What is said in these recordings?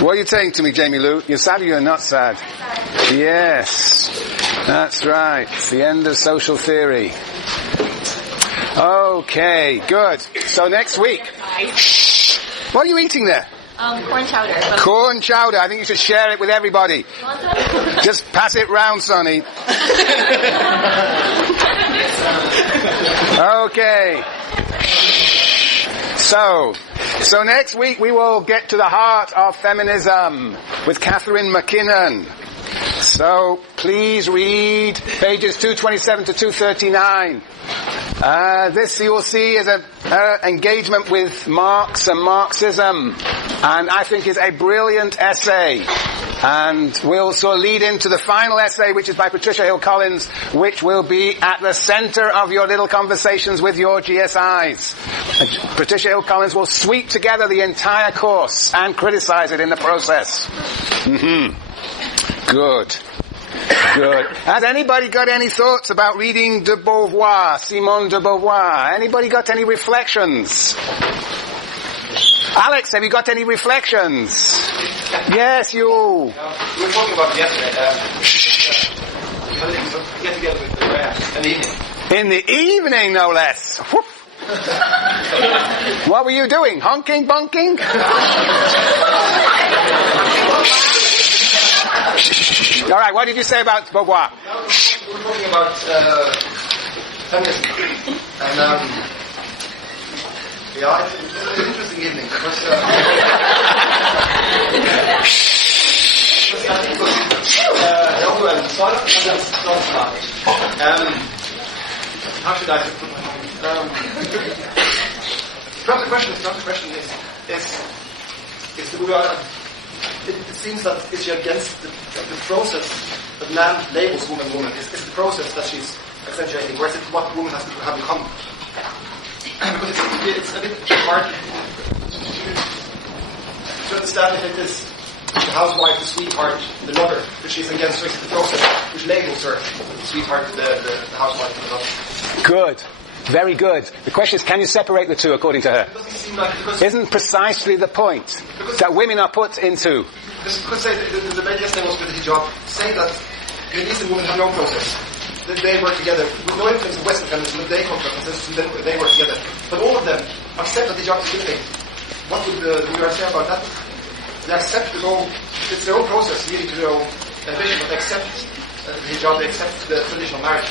What are you saying to me, Jamie Lou? You're sad or you're not sad? Yes. That's right. It's the end of social theory. Okay, good. So next week. Shh. What are you eating there? Corn chowder. Corn chowder. I think you should share it with everybody. Just pass it round, Sonny. Okay. So next week we will get to the heart of feminism with Catherine McKinnon. So please read pages 227 to 239. This you will see is an engagement with Marx and Marxism, and I think is a brilliant essay. And will also lead into the final essay, which is by Patricia Hill Collins, which will be at the center of your little conversations with your GSIs. Patricia Hill Collins will sweep together the entire course and criticize it in the process. Good. Has anybody got any thoughts about reading de Beauvoir, Simone de Beauvoir? Anybody got any reflections? Alex, have you got any reflections? Yes, you. We were talking about it yesterday. Get together with the in the evening. In the evening, no less. Whoop. What were you doing? Honking, bunking? All right, what did you say about Beauvoir? We were talking about feminism. And yeah, it was an interesting evening. Because, how should I put my perhaps the question is it seems that is she against the process that man labels woman? Is the process that she's accentuating, or is it what woman has to have in common? Because it's a bit hard to understand if it is the housewife, the sweetheart, the lover, that she's against, or is it the process which labels her, the sweetheart, the housewife, the lover? Good. Very good. The question is, can you separate the two according to her? Isn't precisely the point that women are put into? Because say the debate yesterday was with the hijab. Say that Middle Eastern women have no process. That they work together with no influence of Western feminism. That they come from and they work together. But all of them accept that hijab is a good thing. What would the Beauvoir say about that? They accept the whole. It's their own process, leading to their own vision, but they accept the hijab. They accept the traditional marriage.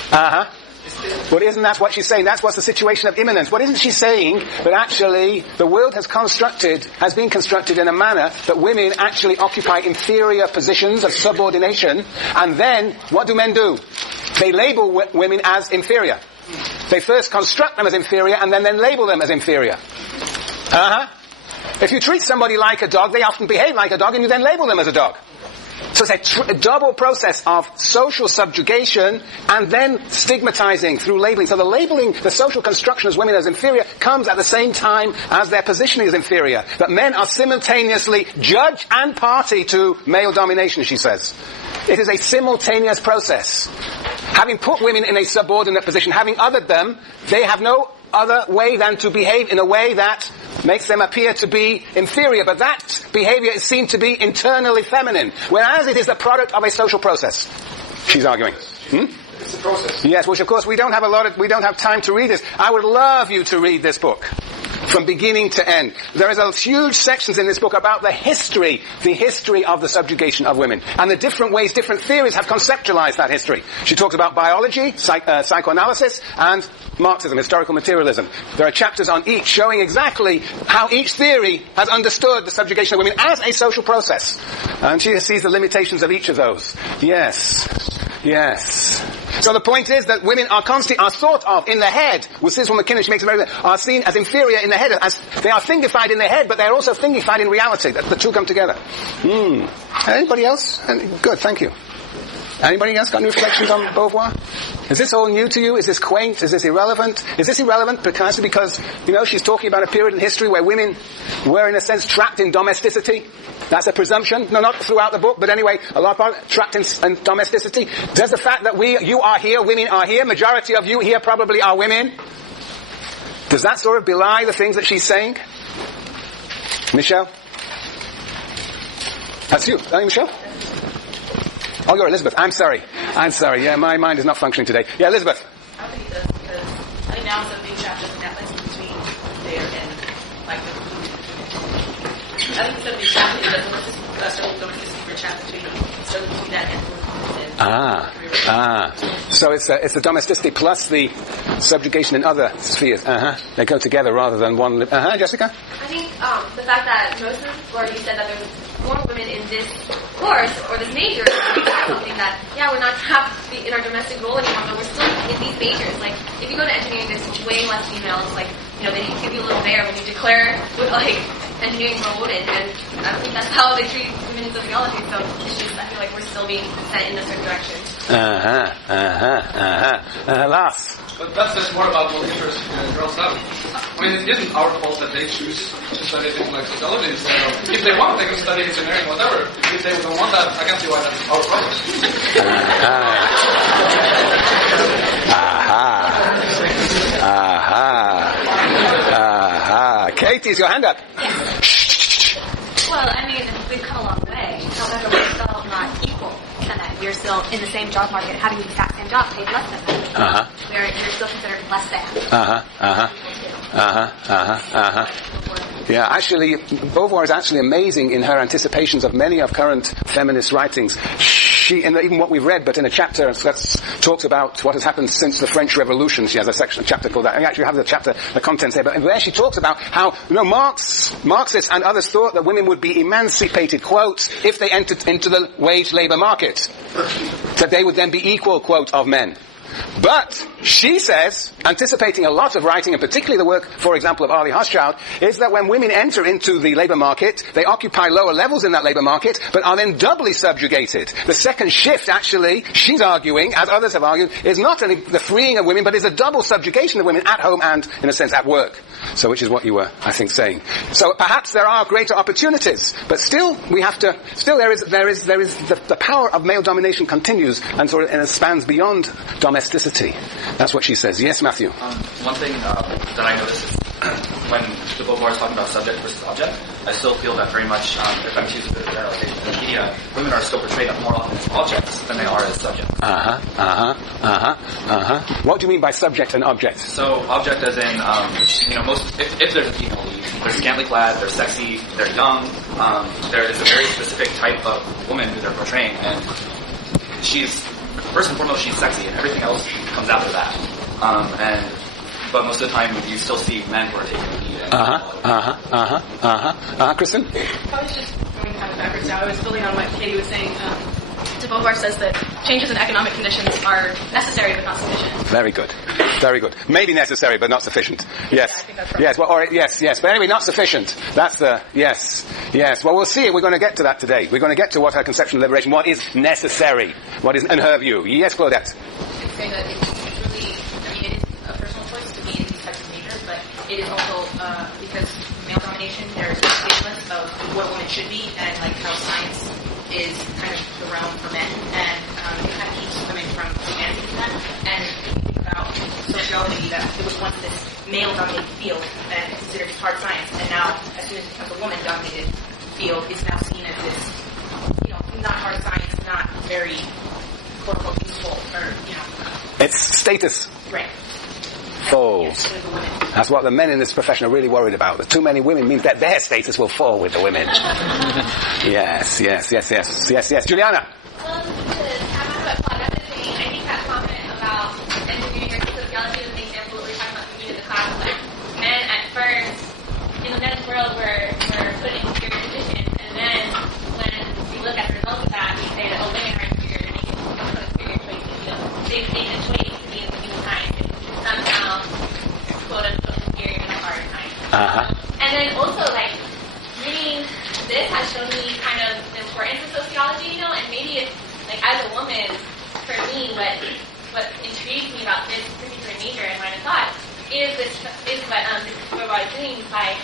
But isn't that what she's saying? That's what's the situation of immanence. What isn't she saying? That actually the world has been constructed in a manner that women actually occupy inferior positions of subordination, and then what do men do? They label women as inferior. They first construct them as inferior and then label them as inferior. If you treat somebody like a dog, they often behave like a dog, and you then label them as a dog. So it's a double process of social subjugation and then stigmatizing through labeling. So the labeling, the social construction as women as inferior comes at the same time as their positioning as inferior. That men are simultaneously judge and party to male domination, she says. It is a simultaneous process. Having put women in a subordinate position, having othered them, they have no other way than to behave in a way that makes them appear to be inferior. But that behavior is seen to be internally feminine, whereas it is the product of a social process. She's arguing. It's a process. Yes, which of course we don't have time to read this. I would love you to read this book from beginning to end. There is a huge sections in this book about the history of the subjugation of women, and the different ways different theories have conceptualized that history. She talks about biology, psychoanalysis, and Marxism, historical materialism. There are chapters on each showing exactly how each theory has understood the subjugation of women as a social process. And she sees the limitations of each of those. Yes. So the point is that women are thought of in the head. With Cecil McKinnon, she makes it very clear, are seen as inferior in the head. As they are thingified in the head, but they are also thingified in reality. The two come together. Anybody else? Good, thank you. Anybody else got any reflections on Beauvoir? Is this all new to you? Is this quaint? Is this irrelevant? Is this irrelevant precisely because, she's talking about a period in history where women were, in a sense, trapped in domesticity? That's a presumption. No, not throughout the book, but anyway, a lot of it trapped in domesticity. Does the fact that you are here, women are here, majority of you here probably are women, does that sort of belie the things that she's saying? Michelle? That's you. Michelle? Oh, you're Elizabeth. I'm sorry. Yeah, my mind is not functioning today. Yeah, Elizabeth. I think it does because I think now it's a big chapter in that lesson between there and like the I think it's a big chapter in the secret chapter between that and So it's the domesticity plus the subjugation in other spheres. They go together rather than one. Jessica? I think the fact that most of, or you said that there's more women in this course or this major is something that, we're not have to be in our domestic role anymore, but we're still in these majors. Like, if you go to engineering, there's way less females. Like, they give you a little bear when you declare with, like, engineering promoted, and I don't think that's how they treat women in sociology. So it's just, I feel like we're still being sent in a certain direction. Last. But that says more about what interests girls now. I mean, it isn't our fault that they choose to study things like sociology. So if they want, they can study engineering, whatever. If they don't want that, I can't see why that's our problem. Katie, is your hand up? Well, I mean, we've come a long way. However, we're still not equal to men. We're still in the same job market, having the exact same job, paid less than men. We're still considered less than. Yeah, actually, Beauvoir is actually amazing in her anticipations of many of current feminist writings. She, even what we've read, but in a chapter that talks about what has happened since the French Revolution. She has a chapter called that. I actually have the contents here, but there she talks about how, Marxists and others thought that women would be emancipated, quote, if they entered into the wage labor market. That they would then be equal, quote, of men. But she says, anticipating a lot of writing, and particularly the work, for example, of Arlie Hochschild, is that when women enter into the labour market, they occupy lower levels in that labour market, but are then doubly subjugated. The second shift, actually, she's arguing, as others have argued, is not only the freeing of women, but is a double subjugation of women at home and, in a sense, at work. So, which is what you were, I think, saying. So, perhaps there are greater opportunities, but still, there is the power of male domination continues and sort of spans beyond domesticity. That's what she says. Yes, Matthew? One thing that I noticed is when the Beauvoir is talking about subject versus object, I still feel that very much, if I'm choosing the generalization in the media, women are still portrayed more often as objects than they are as subjects. What do you mean by subject and object? So, object as in, if there's a female lead, they're scantily clad, they're sexy, they're young, there is a very specific type of woman who they're portraying, and first and foremost, she's sexy, and everything else comes after that. But most of the time, you still see men who are taking the lead. Kristen? I was just going kind of backwards now. I was building on what Katie was saying. De Beauvoir says that changes in economic conditions are necessary but not sufficient. Very good. Maybe necessary but not sufficient. Yes. Yeah, I think that's right. Yes. But anyway, not sufficient. That's the, yes. Well, we'll see. We're going to get to that today. We're going to get to what her conception of liberation, what is necessary, what is, in her view. Yes, Claudette? I'd say that it's really, it is a personal choice to be in these types of majors, but it is also because male domination, there's a stigma of what a woman should be and like how science is kind of the realm for men, and it kind of keeps women from advancing to that. And thinking about sociology, that it was once this male-dominated field and considered hard science, and now, as soon as it becomes a woman-dominated field, it's now seen as this, not hard science, not very quote-unquote useful, or, It's status. Right. Falls. That's what the men in this profession are really worried about. The too many women means that their status will fall with the women. Yes. Juliana? I think that comment about engineering or sociology is an example of what we're talking about in the class. Like, men at first, in the men's world, were put in inferior positions, and then when we look at the results of that, we say that women are inferior, and they can become inferior choices. They've made a choice to be in the human time, and somehow, quote unquote, inferior in a hard time. And then also, reading this has shown me kind of the importance of sociology, and maybe it's, as a woman, for me, what intrigues me about this particular major and what I thought is what Beauvoir is doing by,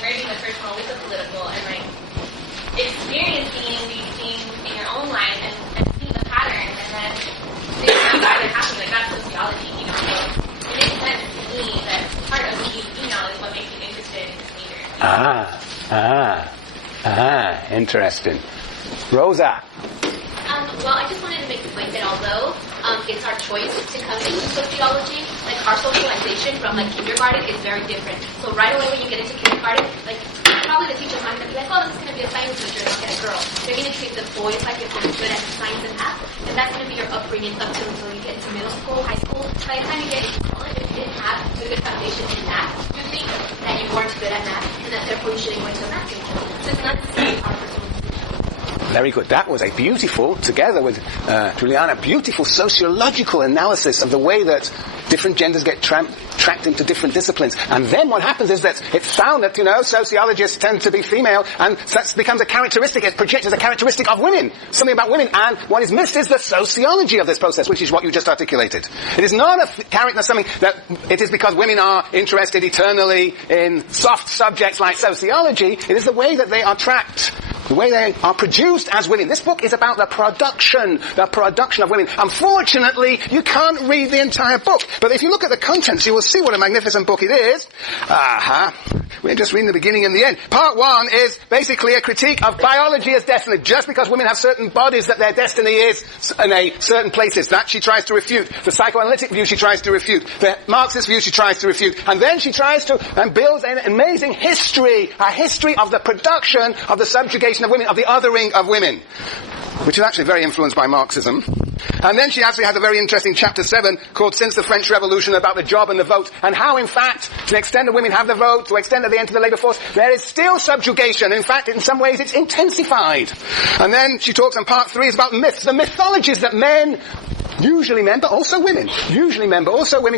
merging the personal with the political and, experiencing these things in your own life and seeing the pattern and then seeing how it happens. That's sociology, So it makes sense to me that part of being female is what makes you interested in this major. Interesting. Rosa. Well, I just wanted to make the point that although it's our choice to come into sociology, like our socialization from like kindergarten is very different. So right away when you get into kindergarten, like probably the teacher's not going to be like, oh, this is going to be a science major, not get a girl. They're going to treat the boys like if they're good at science and math, and that's going to be your upbringing up until you get into middle school, high school. By the time you get into college, if you didn't have a good foundation in math, you think that you weren't good at math, and that therefore you shouldn't go into a math major. So it's not the same our personal. Very good. That was a beautiful, together with Juliana, beautiful sociological analysis of the way that different genders get tracked into different disciplines. And then what happens is that it's found that, sociologists tend to be female, and that becomes a characteristic, it's projected as a characteristic of women, something about women, and what is missed is the sociology of this process, which is what you just articulated. It is not a character, something that it is because women are interested eternally in soft subjects like sociology. It is the way that they are tracked, the way they are produced as women. This book is about the production of women. Unfortunately, you can't read the entire book. But if you look at the contents, you will see what a magnificent book it is. We're just reading the beginning and the end. Part 1 is basically a critique of biology as destiny. Just because women have certain bodies, that their destiny is in a certain places. That she tries to refute. The psychoanalytic view she tries to refute. The Marxist view she tries to refute. And then she tries to and builds an amazing history, a history of the production of the subjugation of women, of the othering of women, which is actually very influenced by Marxism. And then she actually has a very interesting chapter 7 called Since the French Revolution, about the job and the vote, and how in fact, to the extent that women have the vote, to the extent that they enter the labour force, there is still subjugation. In fact, in some ways it's intensified. And then she talks in part 3 is about myths, the mythologies that men, usually men, but also women,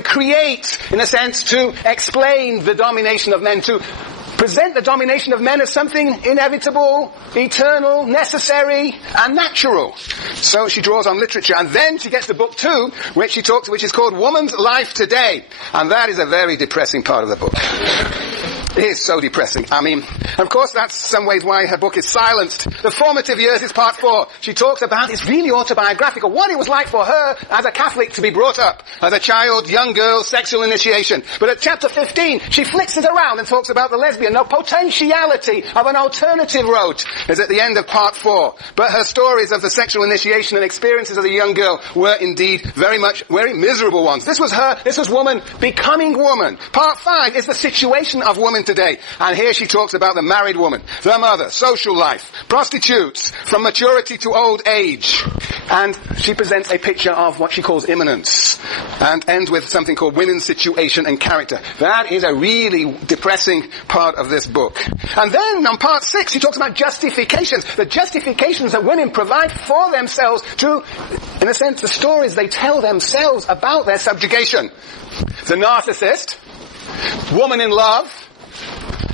create, in a sense, to explain the domination of men, to present the domination of men as something inevitable, eternal, necessary, and natural. So she draws on literature, and then she gets to book 2, which is called Woman's Life Today. And that is a very depressing part of the book. It is so depressing. I mean, of course that's some ways why her book is silenced. The formative years is part 4. She talks about, it's really autobiographical, what it was like for her as a Catholic to be brought up as a child, young girl, sexual initiation. But at chapter 15, she flicks it around and talks about the lesbian. No potentiality of an alternative road is at the end of part 4. But her stories of the sexual initiation and experiences as a young girl were indeed very miserable ones. This was woman becoming woman. Part 5 is the situation of woman today. And here she talks about the married woman, the mother, social life, prostitutes, from maturity to old age. And she presents a picture of what she calls immanence, and ends with something called women's situation and character. That is a really depressing part of this book. And then on part 6, she talks about justifications, the justifications that women provide for themselves to, in a sense, the stories they tell themselves about their subjugation. The narcissist, woman in love,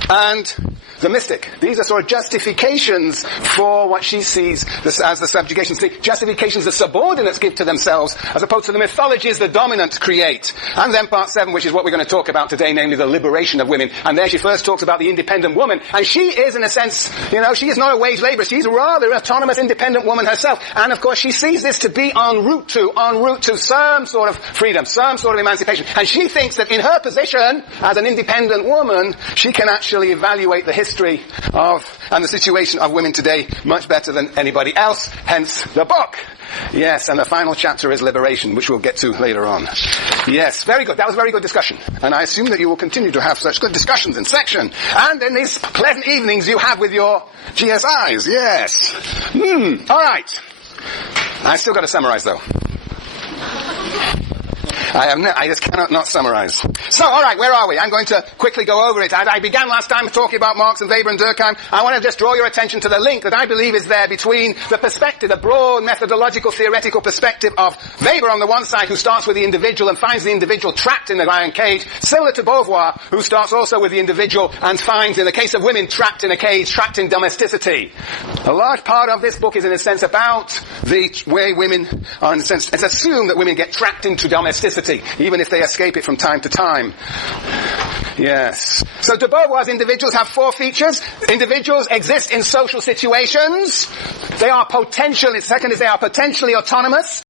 and the mystic. These are sort of justifications for what she sees as the subjugation. Justifications the subordinates give to themselves, as opposed to the mythologies the dominant create. And then part 7, which is what we're going to talk about today, namely the liberation of women. And there she first talks about the independent woman. And she is, in a sense, she is not a wage labourer. She's rather an autonomous, independent woman herself. And of course she sees this to be en route to some sort of freedom, some sort of emancipation. And she thinks that in her position, as an independent woman, she can actually evaluate the history of and the situation of women today much better than anybody else, hence the book. Yes, and the final chapter is liberation, which we'll get to later on. Yes, very good. That was a very good discussion. And I assume that you will continue to have such good discussions in section and in these pleasant evenings you have with your GSIs. Yes. All right. I still got to summarize, though. I just cannot not summarize. So, all right, where are we? I'm going to quickly go over it. I began last time talking about Marx and Weber and Durkheim. I want to just draw your attention to the link that I believe is there between the perspective, the broad methodological, theoretical perspective of Weber on the one side, who starts with the individual and finds the individual trapped in the iron cage, similar to Beauvoir, who starts also with the individual and finds, in the case of women, trapped in a cage, trapped in domesticity. A large part of this book is, in a sense, about the way women are, in a sense, it's assumed that women get trapped into domesticity, even if they escape it from time to time. Yes. So de Beauvoir's individuals have 4 features. Individuals exist in social situations. They are potentially autonomous.